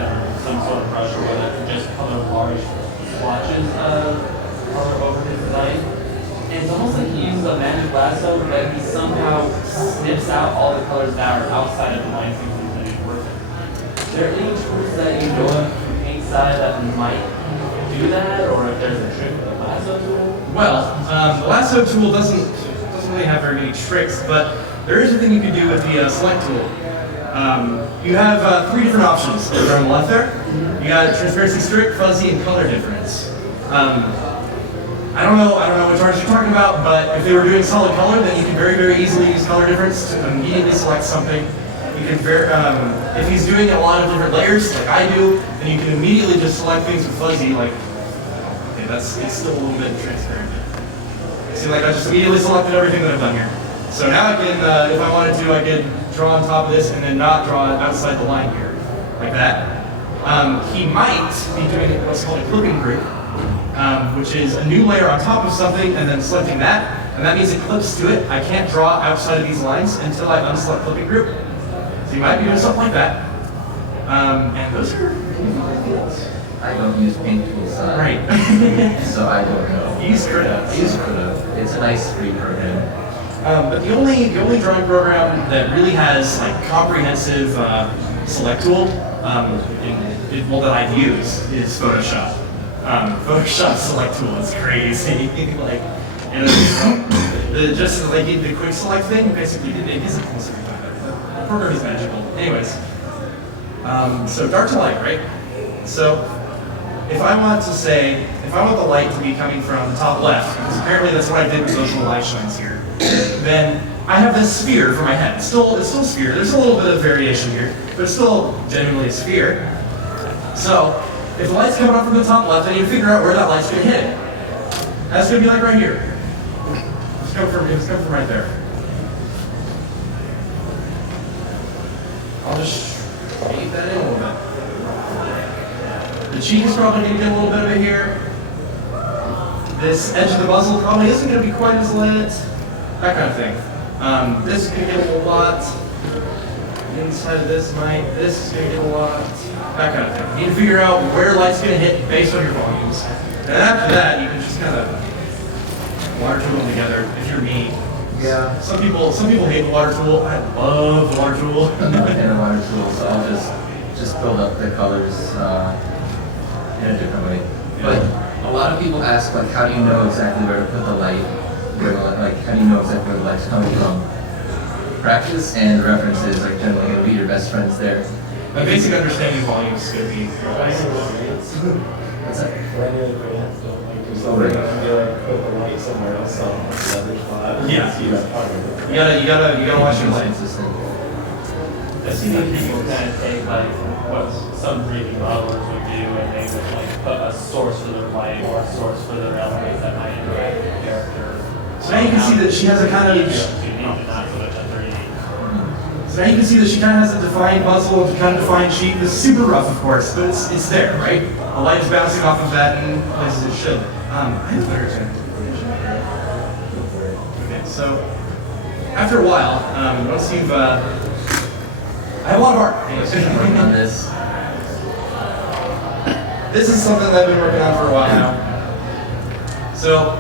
don't know some sort of brush or whatever to just color large swatches of color over his design. And it's almost like he uses a magic lasso, but he somehow snips out all the colors that are outside of the lines he's using working. Is there any tools that you know of from paint side that might do that, or if there's a trick with the lasso tool? Well, the lasso tool doesn't really have very many tricks, but there is a thing you can do with the select tool. You have 3 different options over on the left there. You got transparency strict, fuzzy, and color difference. I don't know which artist you're talking about, but if they were doing solid color, then you can very, very easily use color difference to immediately select something. You can if he's doing a lot of different layers, like I do, then you can immediately just select things with fuzzy, like, okay, it's still a little bit transparent. See, like I just immediately selected everything that I've done here. So now I can, if I wanted to, I could draw on top of this and then not draw it outside the line here, like that. He might be doing what's called a clipping group, which is a new layer on top of something and then selecting that, and that means it clips to it. I can't draw outside of these lines until I unselect clipping group. So you might be doing something like that. And those are I don't use paint tools, right. so I don't know. You use Krita. I use Krita. It's a nice free program. But the only drawing program that really has like comprehensive select tool, well that I've used is Photoshop. Photoshop select tool is crazy. Like, and just like the quick select thing, basically it isn't almost every time better. The program is magical. Anyways, so dark to light, right? So if I want the light to be coming from the top left, because apparently that's what I did with those little light shines here, then I have this sphere for my head. It's still a sphere. There's a little bit of variation here, but it's still genuinely a sphere. So if the light's coming up from the top left, I need to figure out where that light's going to hit. That's going to be like right here. It's coming from right there. I'll just shade that in a little bit. The cheek is probably going to get a little bit of it here. This edge of the muzzle probably isn't going to be quite as lit. That kind of thing. This is going to get a lot. The inside of this is going to get a lot. That kind of thing. You need to figure out where light's going to hit based on your volumes. And after that, you can just kind of water tool them together if you're me. Yeah. Some people hate the water tool. I love the water tool. I'm not a fan of water tools, so I'll just build up the colors in a different way. But a lot of people ask, like, how do you know exactly where to put the light? How do you know exactly where the light's coming from? Practice and references are generally going to be your best friends there. My basic understanding of volume is going to be What's that? Somebody can be like, put the light somewhere else on like leverage flat. Yeah. See that part of it. You gotta watch your lights. Consistent. I've seen people kind of take like what some 3D modelers would do, and they would like put a source for their light or a source for their elements that might interact with the character. So now you can see that she has a kind of. So now you can see that she kind of has a defined muzzle, a kind of defined cheek. This is super rough, of course, but it's there, right? The light is bouncing off of that in places it should. I have a better example. Okay, so after a while, once you've, I have a lot of art. Working on this. This is something that I've been working on for a while now. So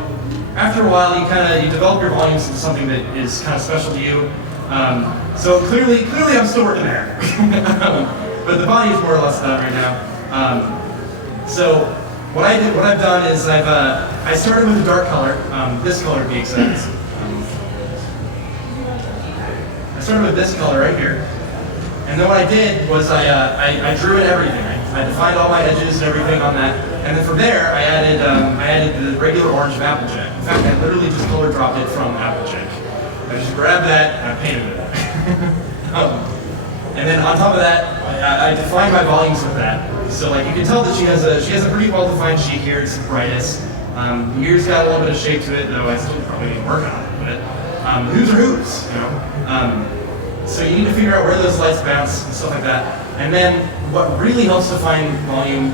after a while, you develop your volumes into something that is kind of special to you. So clearly I'm still working there. But the body is more or less done right now. So what I've done is I started with a dark color, this color to be exact. I started with this color right here. And then what I did was I drew in everything. I defined all my edges and everything on that. And then from there, I added the regular orange of Applejack. In fact, I literally just color dropped it from Applejack. I just grabbed that and I painted it. And then on top of that, I defined my volumes with that. So like you can tell that she has a pretty well-defined cheek here. It's the brightest. The ears got a little bit of shape to it, though I still probably need to work on it. But hooves are hooves, you know. So you need to figure out where those lights bounce and stuff like that. And then what really helps define volume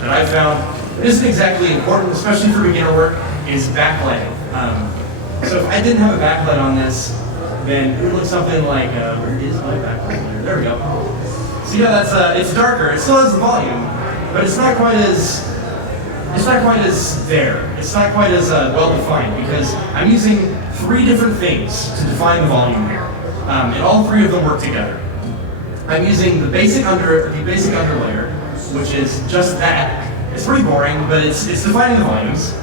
that I've found isn't exactly important, especially for beginner work, is backlighting. So if I didn't have a backlight on this, then it would look something like, where is my backlight? There we go. So yeah, it's darker. It still has the volume, but it's not quite as there. It's not quite as well defined because I'm using 3 different things to define the volume here, and all 3 of them work together. I'm using the basic underlayer, which is just that. It's pretty boring, but it's defining the volumes.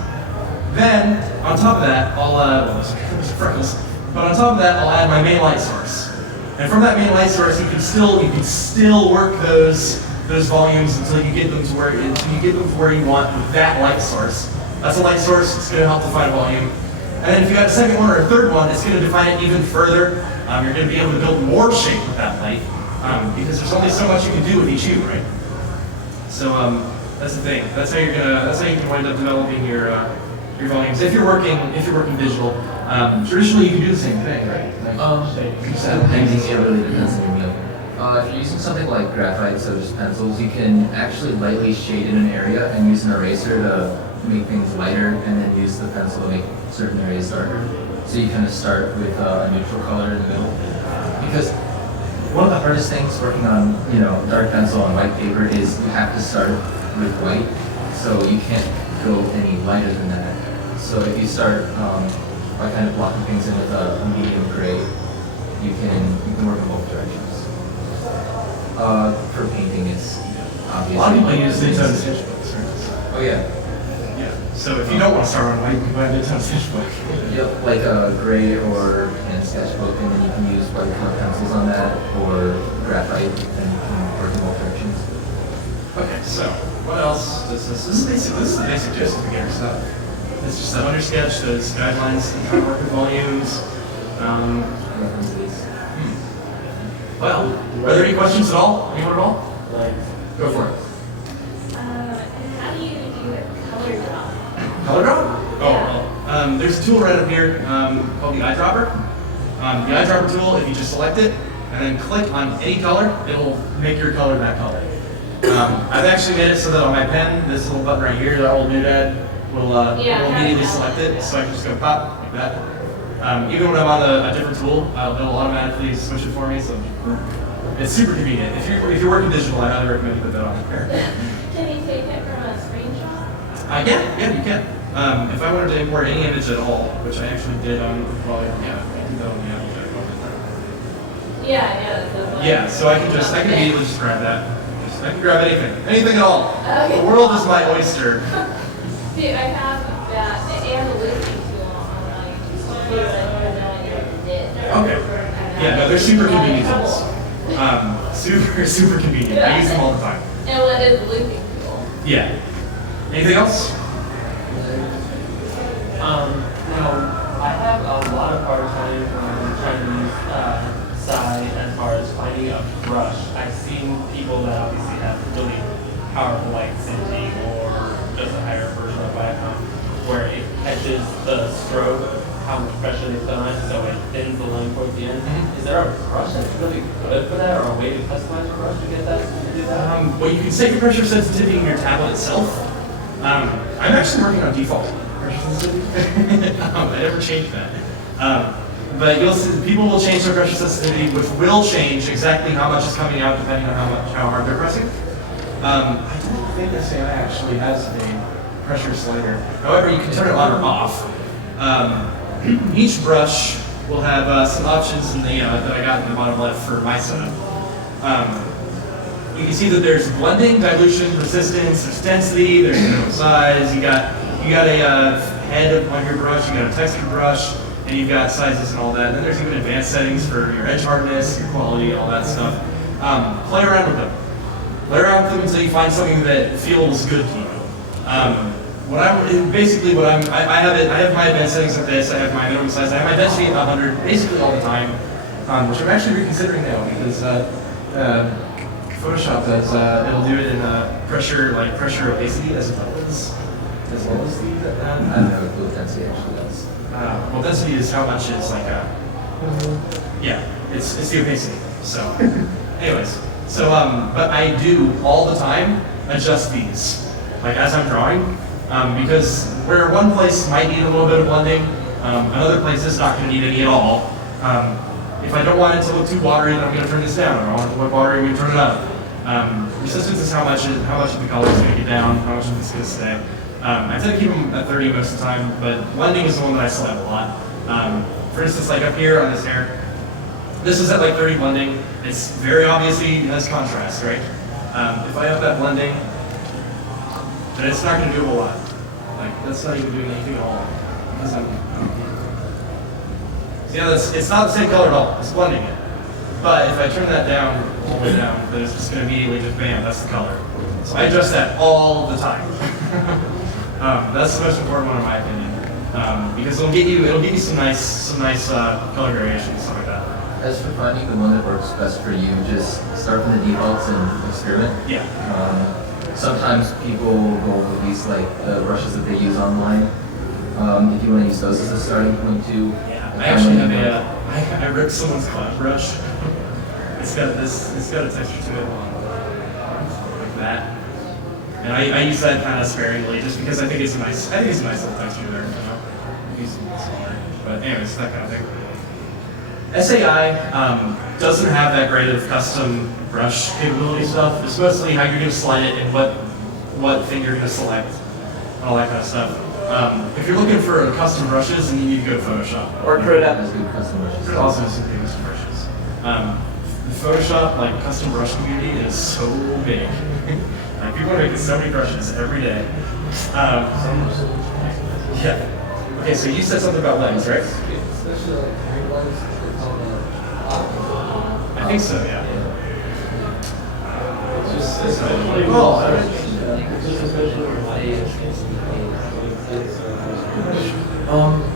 Then on top of that, But on top of that, I'll add my main light source. And from that main light source, you can still work those volumes until you get them to where you want with that light source. That's a light source. It's going to help define volume. And then if you got a second one or a third one, it's going to define it even further. You're going to be able to build more shape with that light because there's only so much you can do with each hue, right? So that's the thing. That's how you can wind up developing your volumes. If you're working digital, traditionally you can do the same thing, right? It really depends on your medium. If you're using something like graphite, so just pencils, you can actually lightly shade in an area and use an eraser to make things lighter, and then use the pencil to make certain areas darker. So you kind of start with a neutral color in the middle. Because one of the hardest things working on, dark pencil on white paper is you have to start with white, so you can't go any lighter than that. So if you start by kind of blocking things in with a medium gray, you can work in both directions. For painting, it's obviously. A lot of people use Nintendo sketchbooks, right? Oh yeah. Yeah. So if you don't want to start on white, you can buy a Nintendo sketchbook. Yep, like a gray or tan sketchbook, and then you can use white color pencils on that, or graphite, and you can work in both directions. Okay, so what else does this? This is the basic gist of beginner stuff. It's just that under sketch, those guidelines, and how to work with volumes. Well, are there any questions at all? Anyone at all? Go for it. How do you do a color drop? Color drop? Oh, well, there's a tool right up here called the eyedropper. The eyedropper tool, if you just select it and then click on any color, it'll make your color that color. I've actually made it so that on my pen, this little button right here, that old doodad, will immediately select it, so I can just go pop like that. Even when I'm on a different tool, it'll automatically switch it for me. So it's super convenient. If you're working digital, I highly recommend you put that on there. Can you take it from a screenshot? Yeah, you can. If I wanted to import any image at all, which I actually did on I can do that on the Applejack. Yeah. So I can immediately just grab that. I can grab anything at all. Okay. The world is my oyster. Dude, I have that and the looping tool on my computer that Okay. Yeah, no, they're super convenient tools. Super convenient. I use them all the time. And what is the looping tool? Yeah. Anything else? I have a lot of hard time trying to use side as far as finding a brush. I've seen people that obviously have really powerful like scenting or just a higher version of Viacom, where it catches the stroke, how much pressure they've done, so it thins the line towards the end. Is there a brush that's really good for that, or a way to customize a brush to get that to do that? Well, you can set your pressure sensitivity in your tablet itself. I'm actually working on default pressure sensitivity. I never changed that. But you'll see, people will change their pressure sensitivity, which will change exactly how much is coming out depending on how hard they're pressing. I don't think this AI actually has a pressure slider. However, you can turn it on or off. Each brush will have some options in the that I got in the bottom left for my setup. You can see that there's blending, dilution, resistance, there's density, there's minimum size. You got a head on your brush, you got a textured brush, and you've got sizes and all that. And then there's even advanced settings for your edge hardness, your quality, all that stuff. Play around with them. Play around with them until you find something that feels good to you. I have my advanced settings like this. I have my minimum size. I have my density at 100 basically all the time, which I'm actually reconsidering now because Photoshop does. It'll do it in pressure opacity as well as the. I don't know what density actually does. Well, density is how much is like it's the opacity. So, anyways, but I do all the time adjust these, like as I'm drawing, because where one place might need a little bit of blending, another place is not going to need any at all. If I don't want it to look too watery, then I'm going to turn this down. If I want it to look watery, I'm going to turn it up. Resistance is how much of the color is going to get down, how much of it's going to stay. I tend to keep them at 30 most of the time, but blending is the one that I still have a lot. For instance, like up here on this hair, this is at like 30 blending. It's very obviously has contrast, right? If I have that blending, then it's not going to do a whole lot. Like that's not even doing anything at all. It's not the same color at all. It's blending it. But if I turn that down all the way down, then it's just going to immediately just bam, that's the color. So I adjust that all the time. That's the most important one in my opinion, because it'll give you some nice color variation and stuff like that. As for finding the one that works best for you, just start from the defaults and experiment. Yeah. Sometimes people go with these like brushes that they use online. If you want to use those as a starting point too. Yeah. I actually have I ripped someone's cloud brush. It's got a texture to it, like that. And I use that kind of sparingly, just because I think it's a nice little texture there. Use it smaller, but anyways, that kind of thing. SAI doesn't have that great of custom brush capability stuff. It's mostly how you're going to slide it and what thing you're going to select, all that kind of stuff. If you're looking for custom brushes, then you need to go to Photoshop. Or Credit has good custom brushes. Credit also has some good custom brushes. The Photoshop custom brush community is so big. People are making so many brushes every day. Yeah. Okay, so you said something about lens, right? I think so, yeah.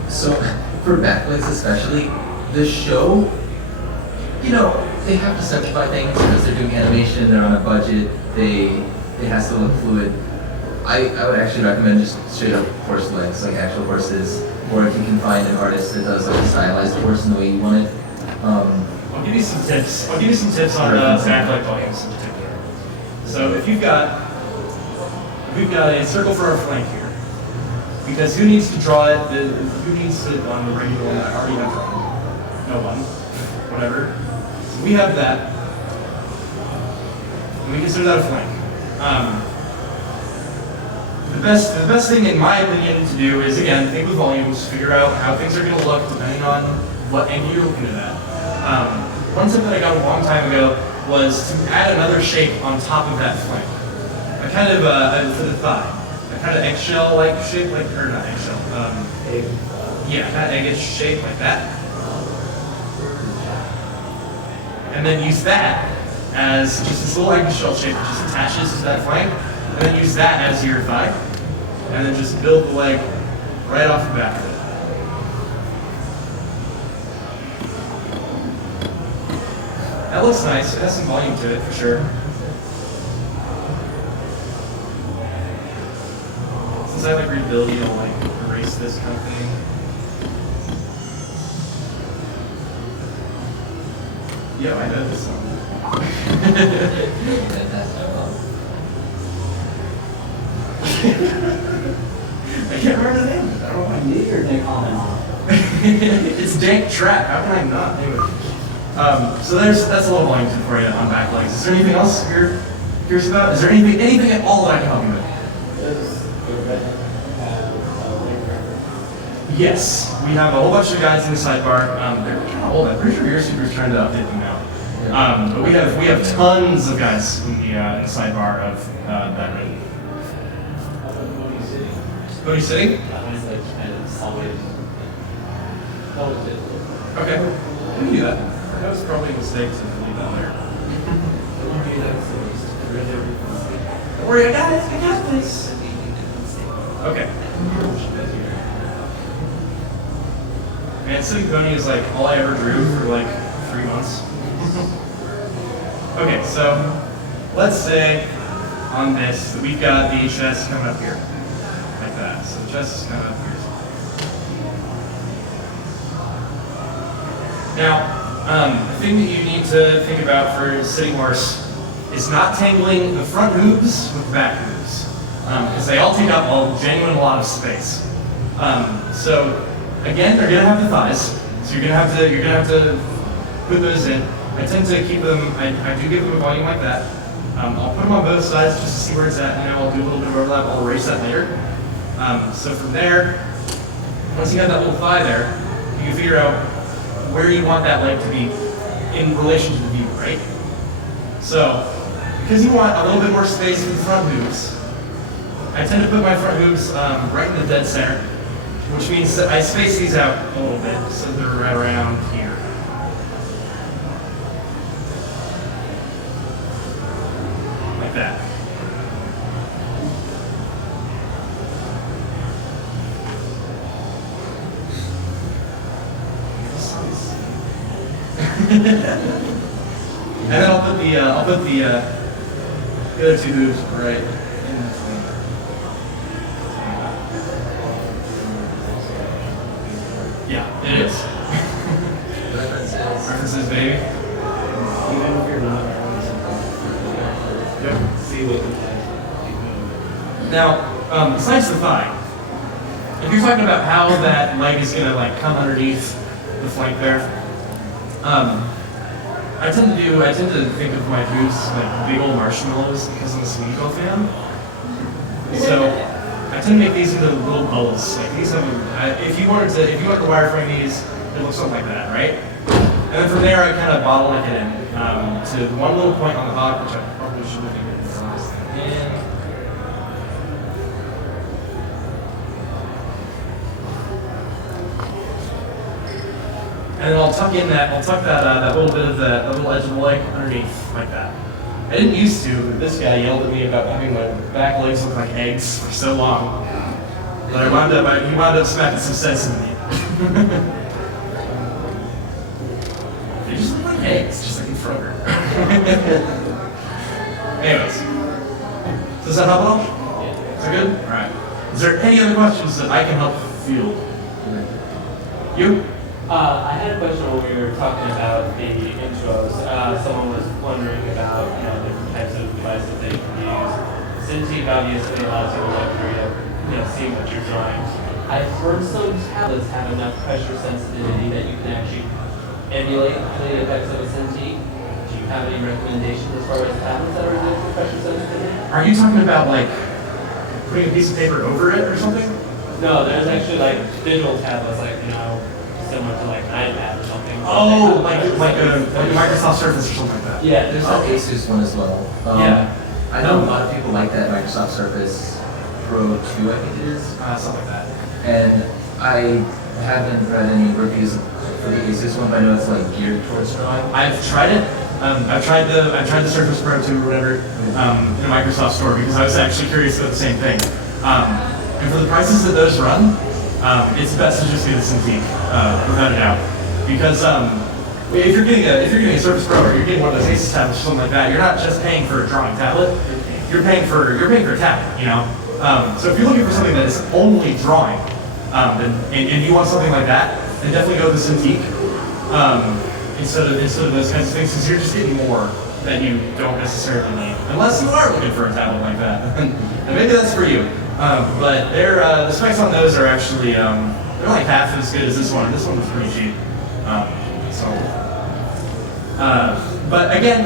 So for backlinks especially, the show, they have to simplify things because they're doing animation, they're on a budget, it has to look fluid. I would actually recommend just straight up horse legs, like actual horses, or if you can find an artist that does like a stylized horse in the way you want it. I'll give you some tips. on backlight volumes in particular. So if we've got a circle for our flank here, because who needs to draw it? Who needs to on the regular one that I already have drawn? No one. Whatever. So we have that. And we consider that a flank. The best thing in my opinion to do is, again, think with volumes, figure out how things are going to look depending on what angle you're looking at. One tip that I got a long time ago was to add another shape on top of that flank. A kind of, for the thigh, a kind of eggshell-like shape, or not eggshell, Egg. yeah, kind of eggish shape like that. And then use that as just this little eggshell shape that just attaches to that flank, and then use that as your thigh, and then just build the leg right off the back of it. That looks nice. It has some volume to it for sure. Once I like rebuild, you'll like erase this kind of thing. Yeah, I know this song. I can't remember the name. I don't know why. You need your name comment on It's Dank Trap. How can I not do it? So that's a little Wellington for you on back legs. Is there anything else you're curious about? Is there anything at all that I can help you with? Yes, we have a whole bunch of guides in the sidebar. They're kind of old. I'm pretty sure your super's trying to update them now. But we have tons of guys in the sidebar of that room. Pony City? Okay, we can do that. That was probably a mistake to leave that there. Don't worry, I got it. I got this. Okay. Man, City Pony is like all I ever drew for like 3 months. Okay, so let's say on this that we've got the chest coming up here. Like that. So the chest is coming up here. Now, the thing that you need to think about for City Horse is not tangling the front hooves with the back hooves, because they all take up a genuine lot of space. So again, they're gonna have the thighs, so you're gonna have to put those in. I tend to keep them. I do give them a volume like that. I'll put them on both sides just to see where it's at. I'll do a little bit of overlap. I'll erase that later. So from there, once you have that little thigh there, you can figure out where you want that leg to be in relation to the view, right? So, because you want a little bit more space for the front hooves, I tend to put my front hooves right in the dead center, which means that I space these out a little bit, so they're right around here. Like that. And then I'll put the other two hooves right in between. Yeah, it is. References, baby. Even if you're not around something, Yep. see what you can. Now, besides the thigh, if you're talking about how that leg is gonna like come underneath the flank there, I tend to think of my hooves like big old marshmallows because I'm a Sweetie fan. So I tend to make these into little bows. Like these have, if you wanted to wireframe these, it looks something like that, right? And then from there, I kind of bottleneck it in to one little point on the hog, which I probably should have figured this in. And then I'll tuck that little bit of that little edge of the leg underneath, like that. I didn't used to, but this guy yelled at me about having my back legs look like eggs for so long that he wound up smacking some sense into me. They just look like eggs, just like in Froger. Anyways, so does that help at all? Is that good? All right. Is there any other questions that I can help field? You? I had a question when we were talking about the intros. Someone was wondering about different types of devices they can use. Cintiq obviously allows you the luxury of seeing what you're drawing. I've heard some tablets have enough pressure sensitivity that you can actually emulate the effects of a Cintiq. Do you have any recommendations as far as tablets that are good for pressure sensitivity? Are you talking about like putting a piece of paper over it or something? No, there's actually like digital tablets, like similar to like an iPad or something. Oh, like a Microsoft Surface or something like that. Yeah, there's There's an Asus one as well. Yeah. I know a lot of people like that Microsoft Surface Pro 2, I think it is. Something like that. And I haven't read any reviews for the Asus one, but I know it's like geared towards drawing. I've tried it. I've tried the Surface Pro 2 or whatever in a Microsoft store because I was actually curious about the same thing. And for the prices that those run, it's best to just get a Cintiq, without a doubt. Because if you're getting a Surface Pro or you're getting one of those Asus tablets or something like that, you're not just paying for a drawing tablet. You're paying for a tablet, So if you're looking for something that is only drawing, and you want something like that, then definitely go with the Cintiq instead of those kinds of things, because you're just getting more that you don't necessarily need, unless you are looking for a tablet like that. And maybe that's for you. But the specs on those are actually they're like half as good as this one. This one was pretty cheap. But again,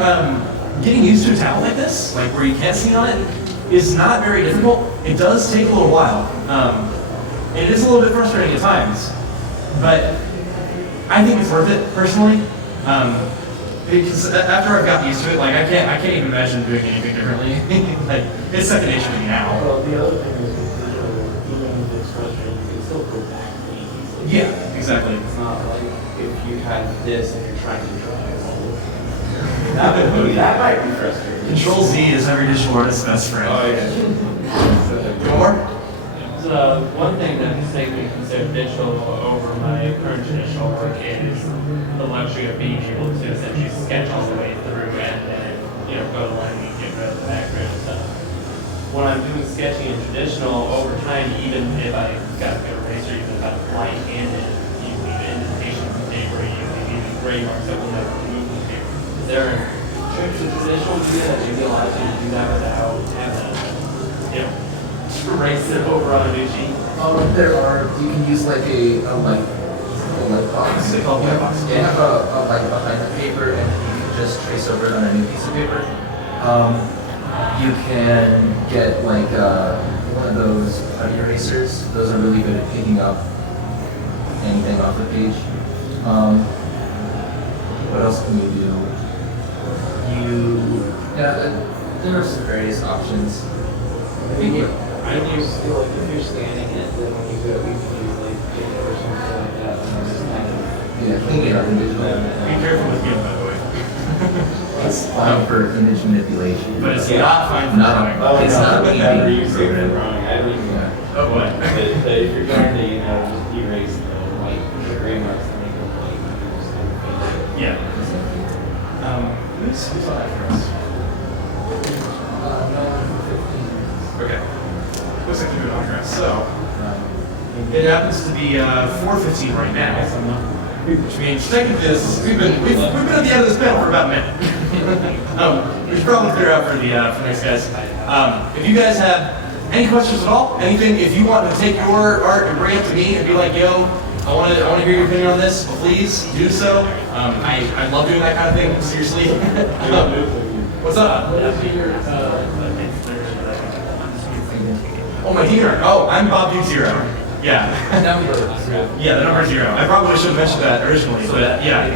getting used to a tablet like this, like where you can't see on it, is not very difficult. It does take a little while. And it is a little bit frustrating at times. But I think it's worth it, personally. Because after I've gotten used to it, like I can't even imagine doing anything differently. Like, it's second nature to me now. Well, the other thing is, even if it's frustrating, you can still go back easily. Yeah, exactly. It's not like if you had this and you're trying to draw it. That might be frustrating. Control Z is every digital artist's best friend. Oh yeah. One more? So one thing that's making me consider digital over my current traditional work is the luxury of being able to essentially sketch all the way through and then, go to line and get rid of the background and stuff. When I'm doing sketching in traditional, over time, even if I got a good eraser, even if I'm light-handed, you leave indentation from paper, you leave gray marks that will never remove from paper. Is there a trick to traditional media that maybe allows you to do that without having to, erase it over on a new sheet? There are, you can use like a light box. They call it light box. You have a light behind the paper and you can just trace over it on a new piece of paper. You can get like one of those putty erasers. Those are really good at picking up anything off the page. What else can you do? There are some various options. I do feel like if you're scanning it, then when you go, you can use like paper or something like that. And just kind of Clean it up in digital. Be careful with Gimp, by the way. It's fine for image manipulation. But it's not fine for drawing. It's not I've a never PB used it for program. drawing. I don't even know. Oh, what? But if you're trying to, just erase the gray marks and make them white, you can just kind of Yeah. Who's on that for us? Okay. Looks like you're doing autographs. So, it happens to be 4:15 right now, which means technically we've been at the end of this panel for about a minute. We should probably clear out for the next guys. If you guys have any questions at all, anything, if you want to take your art and bring it to me and be like, yo, I want to hear your opinion on this, please do so. I love doing that kind of thing. Seriously. What's up? Oh, my dealer. Oh, I'm Bob Duke Zero. Yeah. Yeah, the number 0. I probably should have mentioned that originally, but yeah.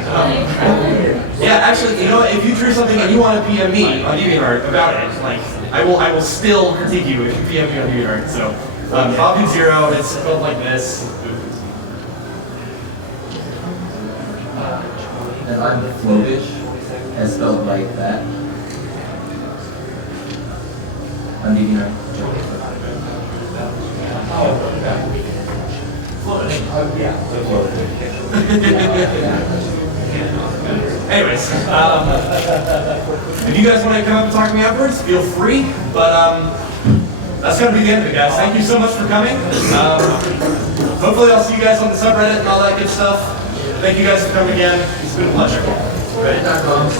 Yeah, actually, you know what? If you drew something and you want to PM me on DeviantArt about it, like, I will still critique you if you PM me on DeviantArt. So, Bob Duke Zero, it's spelled like this. And I'm Flowbish, as spelled like that. On DeviantArt. Anyways, if you guys want to come up and talk to me afterwards, feel free. But that's gonna be the end of it, guys. Thank you so much for coming. Hopefully, I'll see you guys on the subreddit and all that good stuff. Thank you guys for coming again. It's been a pleasure. Reddit.com/.